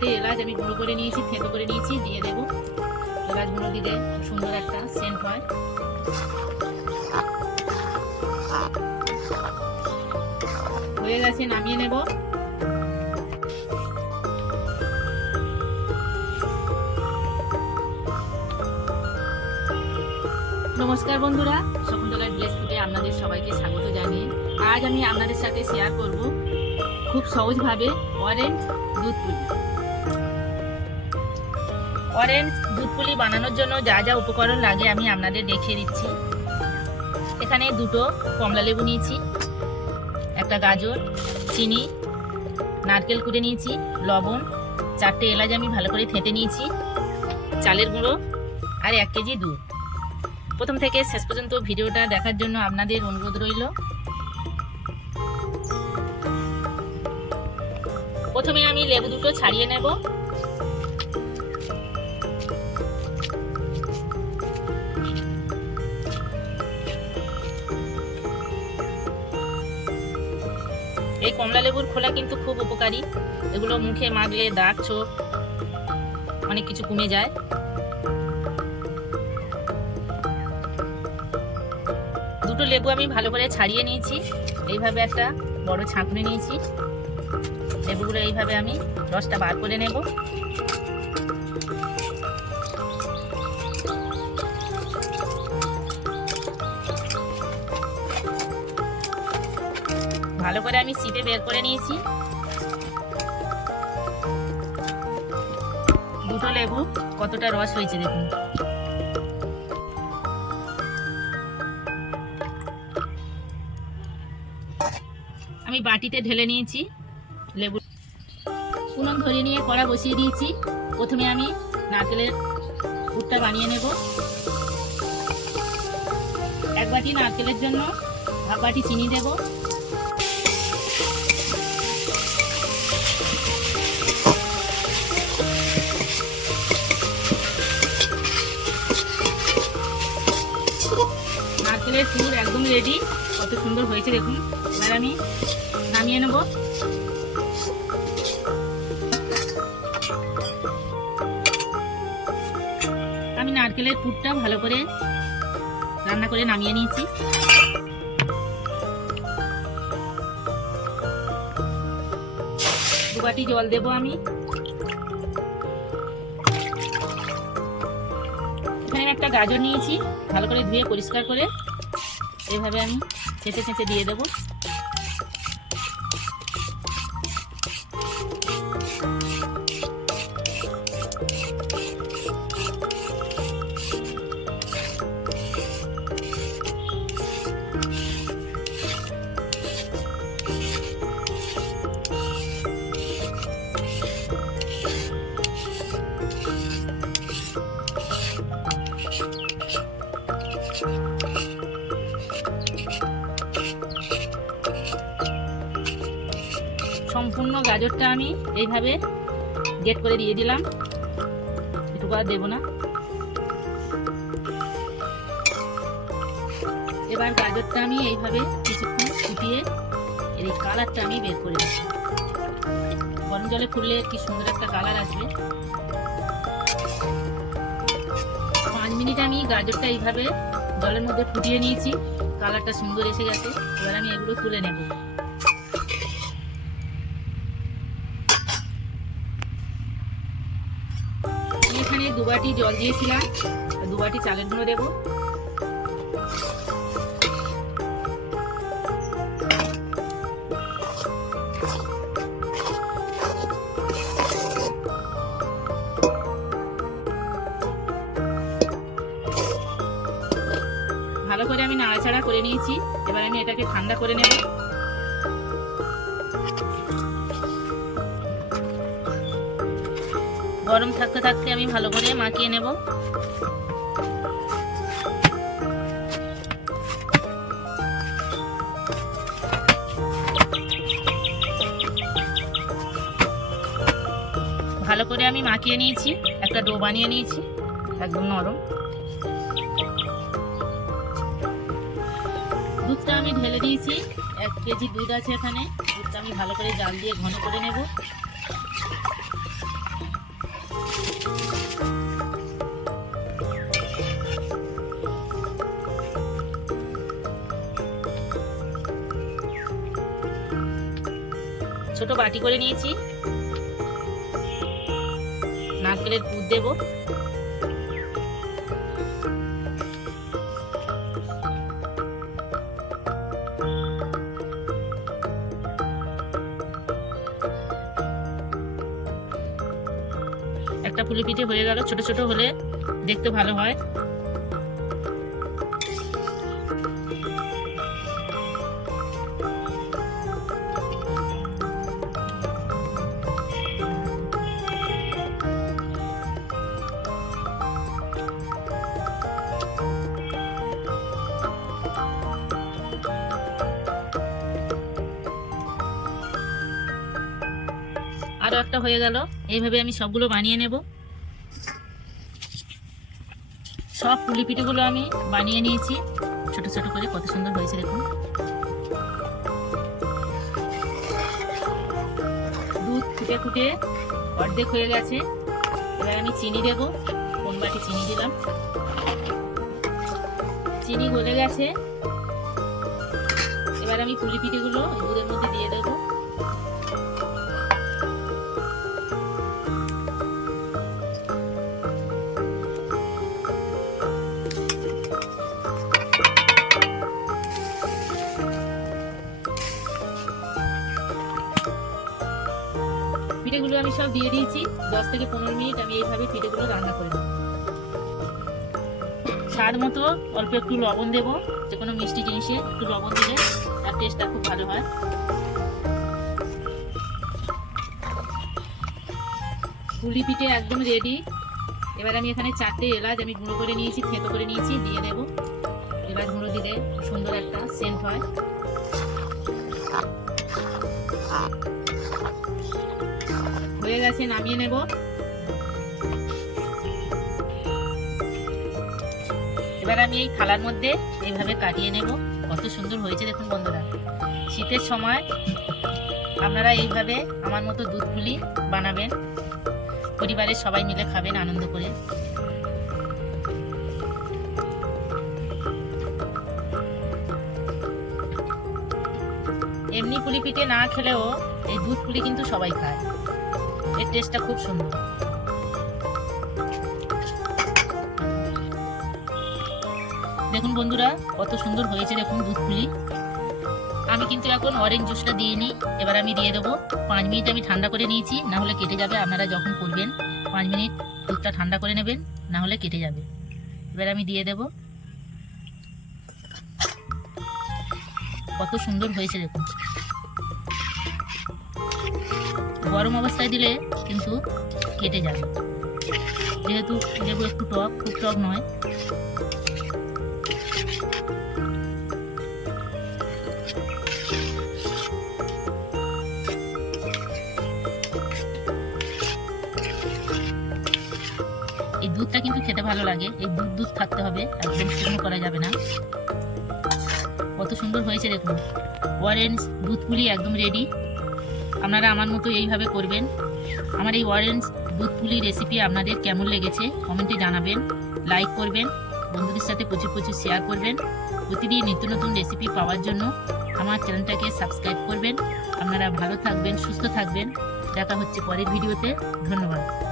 চারটে এলাচ আমি গুঁড়ো করে নিয়েছি, থেতো করে নিয়েছি, দিয়ে দেবো। এলাচ গুঁড়ো দিলে সুন্দর একটা সেন্ট হয়। হয়ে গেছে, নামিয়ে নেব। নমস্কার বন্ধুরা, শকুন্তলার ভিলেজ ফুডে আপনাদের সবাইকে স্বাগত জানিয়ে আজ আমি আপনাদের সাথে শেয়ার করব খুব সহজভাবে অরেঞ্জ দুধ পুলি। অরেঞ্জ দুধ পুলি বানানোর জন্য যা যা উপকরণ লাগে আমি আপনাদের দেখিয়ে দিচ্ছি। এখানে দুটো কমলা লেবু নিয়েছি, একটা গাজর, চিনি, নারকেল কুড়ে নিয়েছি, লবণ, চারটে এলাচ আমি ভালো করে থেঁতে নিয়েছি, চালের গুঁড়ো আর এক কেজি দুধ। প্রথম থেকে শেষ পর্যন্ত ভিডিওটা দেখার জন্য আপনাদের অনুরোধ রইল। প্রথমে আমি লেবু দুটো ছাড়িয়ে নেব। কমলা লেবুর খোলা কিন্তু খুব উপকারী। এগুলো মুখে মাখলে দাগ, চোখ অনেক কিছু কমে যায়। দুটো লেবু আমি ভালো করে ছাড়িয়ে নিয়েছি। এইভাবে একটা বড় ছাঁকুনি নিয়েছি। লেবুগুলো এইভাবে আমি রসটা বার করে নেব। ভালো করে আমি সিটে বের করে নিয়েছি। দুটো লেবু, কতটা রস হয়েছে দেখুন। আমি বাটিতে ঢেলে নিয়েছি লেবু। উনুন ধরিয়ে নিয়ে কড়া বসিয়ে দিয়েছি। প্রথমে আমি নারকেলের পুরটা বানিয়ে নেব। এক বাটি নারকেলের জন্য হাফ বাটি চিনি দেব। নারকেলের পুর একদম রেডি কত সুন্দর হয়েছে দেখুন। এবার আমি নামিয়ে নেব। আমি নারকেলের পুরটা ভালো করে রান্না করে নামিয়ে নিয়েছি। দু বাটি জল দেব আমি। এখানে একটা গাজর নিয়েছি, ভালো করে ধুয়ে পরিষ্কার করে এভাবে আমি ছেঁচে ছেঁচে দিয়ে দেবো। সম্পূর্ণ গাজরটা আমি এইভাবে গেট করে দিয়ে দিলাম। এটুকু আর দেবো না। এবার গাজরটা আমি এইভাবে কিছুক্ষণ ফুটিয়ে এর এই কালারটা আমি বের করে দেবো গরম জলে ফুললে কি সুন্দর একটা কালার আসবে। পাঁচ মিনিট আমি গাজরটা এইভাবে জলের মধ্যে ফুটিয়ে নিয়েছি। কালারটা সুন্দর এসে গেছে। এবার আমি এগুলো তুলে নেব। এখানে জল দিয়েছিলাম। আর দু বাটি চালের গুঁড়ো দেবো। ভালো করে আমি নাড়াচাড়া করে নিয়েছি। এবার আমি এটাকে ঠান্ডা করে নেব। গরম থাকতে থাকতে আমি ভালো করে মাখিয়ে নেব। ভালো করে আমি মাখিয়ে নিয়েছি, একটা ডো বানিয়ে নিয়েছি, একদম নরম। দুধটা আমি ঢেলে দিয়েছি, এক কেজি দুধ আছে এখানে, দুধটা আমি ভালো করে জাল দিয়ে ঘন করে নেব। ছোট বাটি করে নিয়েছি। নারকেলের পুর দেব। একটা পুলি পিঠে হয়ে গেল, ছোট ছোট হলে দেখতে ভালো হয়। একটা হয়ে গেল। এইভাবে আমি সবগুলো বানিয়ে নেব। সব পুলি পিঠেগুলো আমি বানিয়ে নিয়েছি। ছোট ছোট করে কত সুন্দর হয়েছে দেখুন। দুধ ফুটে ফুটে অর্ধেক হয়ে গেছে। এবার আমি চিনি দেব। কোন বাটি চিনি দিলাম। চিনি গলে গেছে। এবার আমি পুলি পিঠেগুলো দুধের মধ্যে দিয়ে দেবো। পিঠেগুলো আমি সব দিয়ে দিয়েছি। দশ থেকে পনেরো মিনিট আমি এইভাবে পিঠেগুলো রান্না করে নেব। স্বাদ মতো অল্প একটু লবণ দেব, যে কোনো মিষ্টি জিনিসে একটু লবণ দিলে তার টেস্টটা খুব ভালো হয়। পুলি পিঠে একদম রেডি এবার আমি এখানে চারটে এলাচ আমি গুঁড়ো করে নিয়েছি, থেতো করে নিয়েছি, দিয়ে দেবো। এলাচ গুঁড়ো দিলে সুন্দর একটা সেন্ট হয়ে। গেছে নামিয়ে নেব। এবার আমি এই থালার মধ্যে এইভাবে কাটিয়ে নেব। কত সুন্দর হয়েছে দেখুন বন্ধুরা। শীতের সময় আপনারা এইভাবে আমার মতো দুধ পুলি বানাবেন। পরিবারের সবাই মিলে খাবেন আনন্দ করে। এমনি পুলি পিঠে না খেলেও এই দুধ পুলি কিন্তু সবাই খায়। এর টেস্টটা খুব সুন্দর। দেখুন বন্ধুরা, কত সুন্দর হয়েছে দেখুন দুধ পুলি আমি কিন্তু এখন অরেঞ্জ জুসটা দিয়ে নিই এবার আমি দিয়ে দেবো। পাঁচ মিনিট আমি ঠান্ডা করে নিয়েছি, না হলে কেটে যাবে, আপনারা যখন করবেন, পাঁচ মিনিট দুধটা ঠান্ডা করে নেবেন, না হলে কেটে যাবে। এবার আমি দিয়ে দেব। কত সুন্দর হয়েছে দেখুন। গরম অবস্থায় দিলে কিন্তু কেটে যাবে। যেহেতু লেবু একটু টক, খুব টক নয়। এই দুধটা কিন্তু খেতে ভালো লাগে। এই দুধ দুধ থাকতে হবে, একদম শুকনো করা যাবে না। কত সুন্দর হয়েছে দেখুন। অরেঞ্জ দুধ পুলি একদম রেডি আপনারা আমার মতো এইভাবে করবেন। আমার এই অরেঞ্জ দুধ পুলি রেসিপি আপনাদের কেমন লেগেছে কমেন্টে জানাবেন। লাইক করবেন, বন্ধুদের সাথে প্রচুর প্রচুর শেয়ার করবেন। প্রতিদিন নিত্য নতুন রেসিপি পাওয়ার জন্য আমার চ্যানেলটাকে সাবস্ক্রাইব করবেন। আপনারা ভালো থাকবেন, সুস্থ থাকবেন। দেখা হচ্ছে পরের ভিডিওতে ধন্যবাদ।